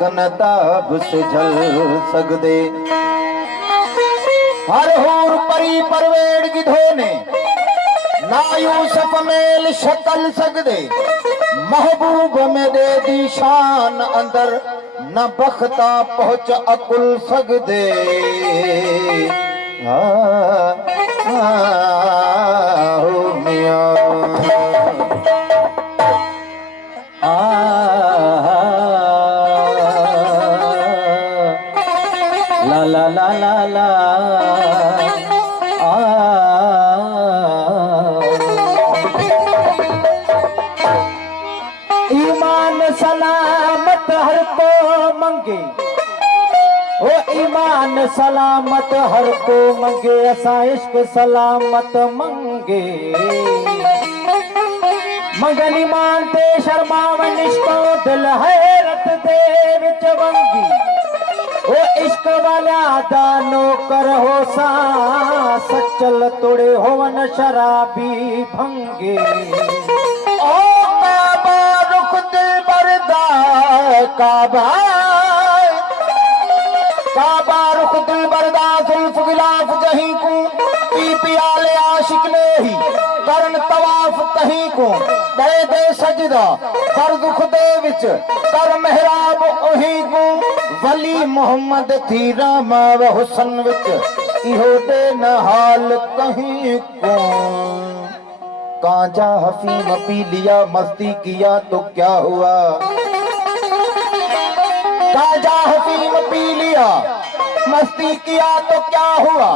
कन ताब से झल सकदे। हर हूर परी परवेड़ गिधो ने ना यूसुफ मेल शकल सकदे। महबूब में दे दी शान अंदर न बख्ता पहुंच अकुल सकदे। हो मियां ला ला ला ला ला ईमान सलामत हर को मंगे। ओ ईमान सलामत हर को मंगे असा इश्क सलामत मंगे। मंगन ईमान ते शर्मावन इश्को दिल हैरत दे विच वंगी। ओ इश्क वाला दा नौकर हो सा सचल तोड़े होवन शराबी भंगे। ओ काबा रुख दिल बरदा काबा काबा रुख दिल बरदा जुल्फ गिलाफ जहीं को पी पियाले आशिक ने ही करन तवाफ तहीं को दे दे सजदा कर दुख दे विच कर मेहराब ओही को वली मोहम्मद थी रामा व हुसन विच इहो दे न हाल कहीं को। कांजा हफीम पी लिया मस्ती किया तो क्या हुआ। कांजा हफीम पी लिया मस्ती किया तो क्या हुआ।